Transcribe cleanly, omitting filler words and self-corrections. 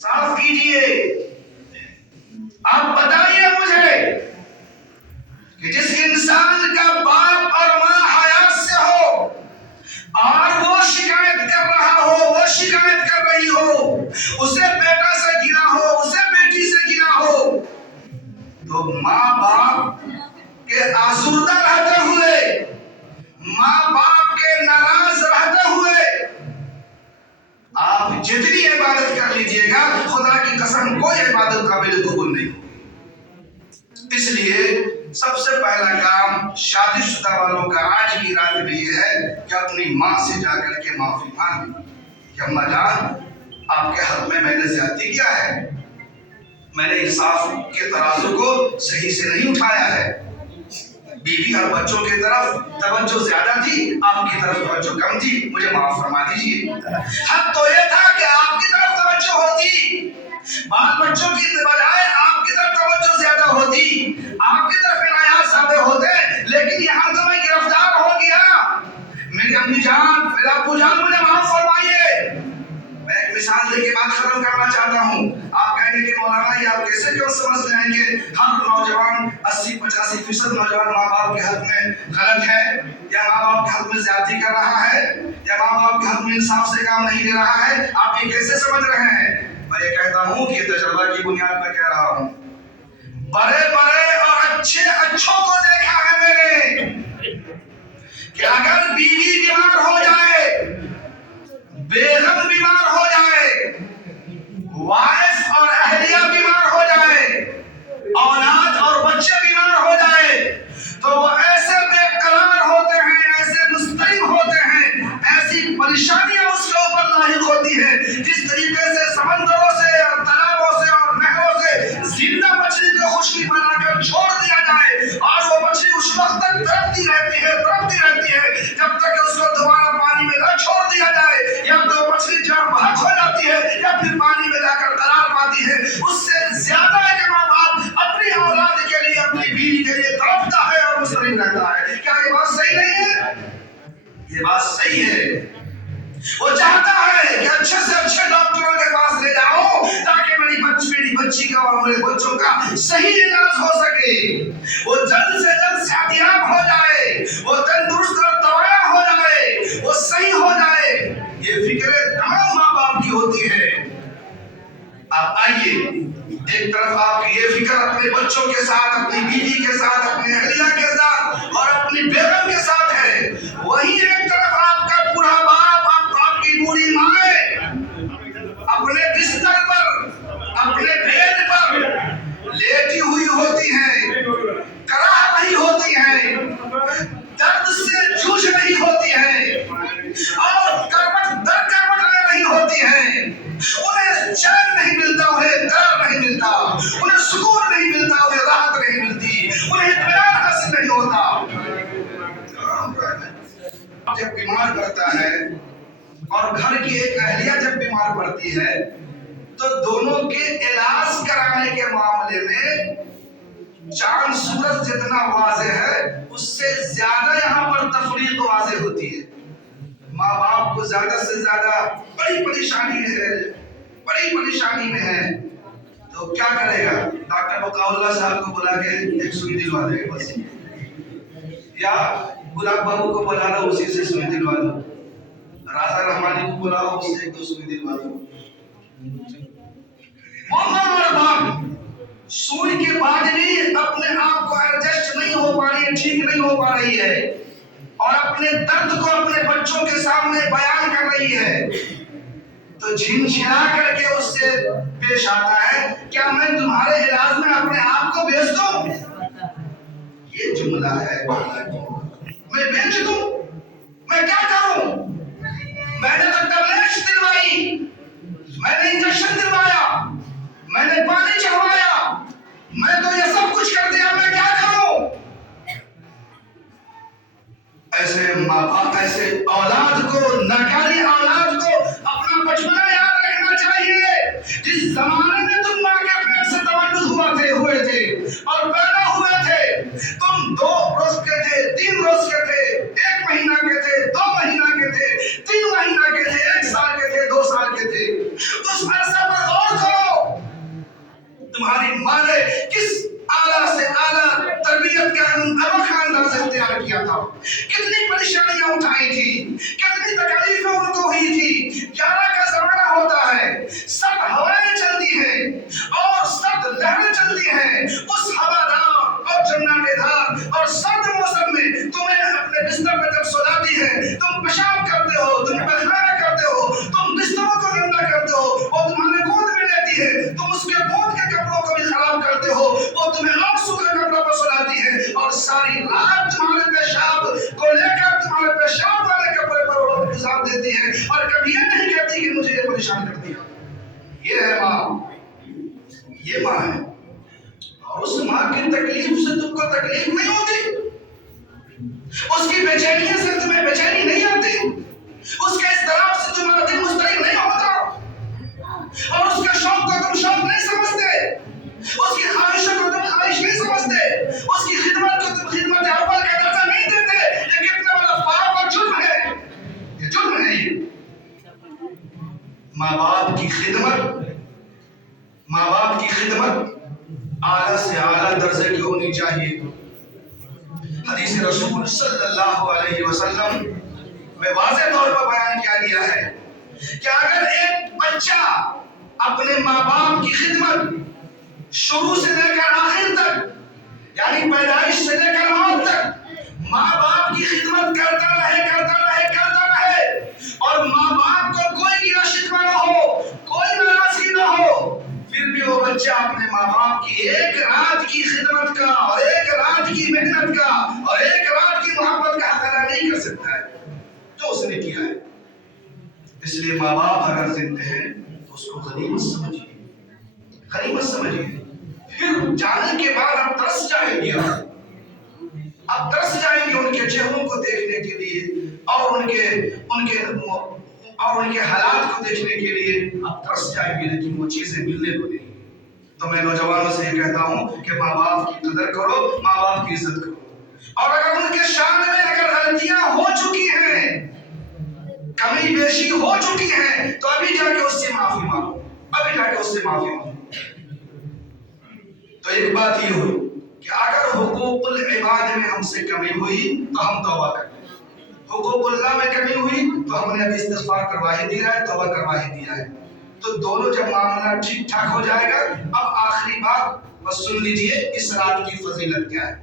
साफ कीजिए। आप बताइए मुझे कि जिस इंसान का बाप और माँ हयात से हो और वो शिकायत कर रहा हो, वो शिकायत कर रही हो, उसे बेटा से गिरा हो, उसे बेटी से गिरा हो, तो माँ बाप के आसूदा रहते हुए, माँ बाप के नाराज रहते हुए आप जितनी इबादत कर लीजिएगा, खुदा की कसम कोई इबादत काबिल कबूल नहीं होगी। इसलिए सबसे पहला काम शादीशुदा वालों का आज की रात में ये है कि अपनी माँ से जाकर के माफी मांगे कि अम्मा जान, आपके हक में मैंने ज्यादती किया है, मैंने इंसाफ के तराजू को सही से नहीं उठाया है, बीवी और बच्चों की तरफ तवज्जो ज्यादा थी, आपकी तरफ तवज्जो कम थी, मुझे माफ फरमा दीजिए। हक तो ये था कि आपकी तरफ तवज्जो होती, बाल बच्चों की बजाय आपकी तरफ तवज्जो ज्यादा होती, आपकी तरफ इनायात ज्यादा होते, लेकिन यहाँ तो मैं गिरफ्तार हो गया। मेरी अम्मी जान, मेरा अब्बू जान, मुझे माफ फरमाइए। मैं एक मिसाल देके बात खत्म करना चाहता हूँ। आप कहेंगे कि मौलाना ये आप कैसे क्यों समझ रहे हैं कि हर नौजवान 80-85% नौजवान माँ बाप के हक में गलत है, या माँ बाप के हक में ज्यादती कर रहा है, या माँ बाप के हक में इंसाफ से काम नहीं ले रहा है, आप ये कैसे समझ रहे हैं? मैं ये कहता हूँ कि ये तजुर्बा की बुनियाद पर कह रहा हूँ। बड़े बड़े और अच्छों को देखा है मैंने कि अगर बीवी बीमार हो जाए, बेगम बीमार हो जाए, वाइफ और अहलिया बीमार हो जाए, औलाद और बच्चे बीमार हो जाए, तो वो ऐसे बेकरार होते हैं, ऐसे मुस्तरिब होते हैं, ऐसी परेशानियां उसके ऊपर लाहिक होती है, जिस तरीके से समंदरों से और तालाबों से और नहरों से जिंदा मछली को खुशकी बनाकर छोड़ दिया जाए और वो मछली उस वक्त तक तड़पती रहती है जब तक उसको दोबारा पानी में न छोड़ दिया जाए, या तो मछली जड़ बहक हो जाती है या फिर पानी में जाकर करार पाती है। उससे ज्यादा एक माँ बाप अपनी औलाद के लिए, अपनी बीवी के लिए तड़पता है और मुस्तरिब रहता है। क्या ये बात सही नहीं है? ये बात सही है। वो चाहता है कि अच्छे से अच्छे डॉक्टरों के पास ले जाओ ताकि मेरी बच्ची का और मेरे बच्चों का सही इलाज हो सके, वो जल्द से जल्द सेहतियाब हो जाए, वो तंदुरुस्त और दवाया हो जाए, वो सही हो जाए। ये फिक्र तमाम माँ बाप की होती है। आप आइए, एक तरफ आपकी ये फिक्र अपने बच्चों के साथ, अपनी बीवी के साथ, अपने अहलिया के साथ और अपनी बेगम के साथ है, वहीं एक तरफ आपका बूढ़ा बाप, आपकी बूढ़ी माँ अपने बिस्तर पर, अपने बेड पर लेटी हुई होती है, कराह रही होती है, दर्द से जूझ रही होती है और करवट दर करवट ले रही होती है। उन्हें चैन नहीं मिलता, उन्हें करार नहीं मिलता, उन्हें सुकून नहीं मिलता, उन्हें राहत नहीं मिलती, उन्हें इत्मीनान हासिल नहीं होता। जब बीमार पड़ता है और घर की एक अहलिया जब बीमार पड़ती है, तो दोनों के इलाज कराने के मामले में चांद सूरज जितना वाज़े है, उससे ज्यादा यहाँ पर तफरीक वाज़े होती है। माँ बाप को ज्यादा से ज्यादा बड़ी परेशानी में है, तो क्या करेगा? डॉक्टर बकाउल्ला साहब को बुला के एक सुई दिलवा देगा बस, या गुलाब बाबू को बुला लो, उसी से सुई दिलवा दो, राजा रहमानी को बुलाओ, उससे एक दो सुई दिलवा दो। सुई के बाद भी अपने आप को एडजस्ट नहीं हो पा रही है, ठीक नहीं हो पा रही है, और अपने दर्द को अपने बच्चों के सामने बयान कर रही है, तो झिनझिना करके उससे पेश आता है, क्या मैं तुम्हारे इलाज में अपने आप को बेच दूं? ये जुमला है, मैं बेच दूं? मैं क्या करूं? मैंने तो टैबलेट्स दिलवाई, मैंने इंजेक्शन दिलवाया, मैंने पानी चढ़वाया, मैं तो ये सब कुछ कर दिया, मैं क्या करूं? ऐसे माँ बाप, ऐसे औलाद को, नाकारी औलाद को अपना बचपना याद रखना चाहिए। जिस जमाने में तुम माँ के पेट से तवल्लुद हुए थे और पैदा हुए थे, तुम 2 रोज के थे, 3 रोज के थे, 1 महीना के थे, 2 महीना के थे, 3 महीना के थे, 1 साल के थे, 2 साल के थे, उस अरसा पर और کتنی پریشانیاں اٹھائی تھی، کتنی تکلیفیں ان کو ہوئی تھی۔ 11 کا زمانہ ہوتا ہے، سب ہوائیں چلتی ہیں اور سب لہریں چلتی ہیں، اس ہوادار اور جناٹے دار اور سرد موسم میں تمہیں اپنے بستر میں جب سلاتی ہے، تم پیشاب کرتے ہو، تم پخانہ کرتے ہو، تم بستروں کو گندا کرتے ہو، وہ تمہارے گود میں لیتی ہے، تم اس کے گود کے کپڑوں کو بھی خراب کرتے ہو، وہ تمہیں آنسو کے کپڑوں پر سلاتی ہے اور ساری رات تمہارے پیشاب کو لے کر تمہارے پیشاب والے کپڑے پر وہ گزار دیتی ہے اور کبھی یہ نہیں کہتی کہ مجھے یہ پریشان کر دیا۔ یہ ہے ماں، یہ ماں ہے، اور اس ماں کی تکلیف سے تم کو تکلیف نہیں ہوتی، اس کی بے چینی سے تمہیں بے چینی نہیں آتی، اس کے اضطراب سے تمہارا دل مضطرب نہیں ہوتا، اور اس کے شوق کو تم شوق نہیں سمجھتے، اس کی خواہشوں کو تم خواہش نہیں سمجھتے، اس کی خدمت کو تم خدمت اول کا درجہ نہیں دیتے۔ یہ کتنا بڑا پاپ اور جرم ہے، یہ جرم ہے۔ یہ ماں باپ کی خدمت، ماں باپ کی خدمت اعلیٰ سے اعلیٰ درجے کی ہونی چاہیے۔ حدیث رسول صلی اللہ علیہ وسلم میں واضح طور پر بیان کیا گیا ہے کہ اگر ایک بچہ اپنے ماں باپ کی خدمت شروع سے لے کر آخر تک، یعنی پیدائش سے لے کر موت تک ماں باپ کی خدمت کرتا رہے اور ماں باپ کو کوئی گلا شکوہ نہ ہو، کوئی ناراضگی نہ ہو، پھر بھی وہ بچہ اپنے ماں باپ کی ایک رات کی خدمت کا اور ایک رات کی محنت کا اور ایک رات کی محبت کا حق ادا نہیں کر سکتا ہے جو اس نے کیا ہے۔ اس لیے ماں باپ اگر زندہ ہیں تو اس کو غنیمت سمجھیے، غنیمت سمجھیے۔ پھر جانے کے بعد آپ ترس جائیں گے، آپ ترس جائیں گے ان کے چہروں کو دیکھنے کے لیے اور ان کے حالات کو دیکھنے کے لیے آپ ترس جائیں گے، لیکن وہ چیزیں ملنے کو نہیں۔ تو میں نوجوانوں سے یہ کہتا ہوں کہ ماں باپ کی قدر کرو، ماں باپ کی عزت کرو، اور اگر ان کے شان میں اگر غلطیاں ہو چکی ہیں، کمی بیشی ہو چکی ہیں، تو ابھی جا کے اس سے معافی مانگو، ابھی جا کے اس سے معافی مانگو۔ تو ایک بات یہ ہوئی کہ اگر حقوق العباد میں ہم سے کمی ہوئی تو ہم توبہ کریں، حقوق اللہ میں کمی ہوئی تو ہم نے ابھی استغفار کروا ہی دیا ہے، توبہ کروا ہی دیا ہے۔ تو دونوں جب معاملہ ٹھیک ٹھاک ہو جائے گا، اب آخری بات بس سن لیجئے، اس رات کی فضیلت کیا ہے۔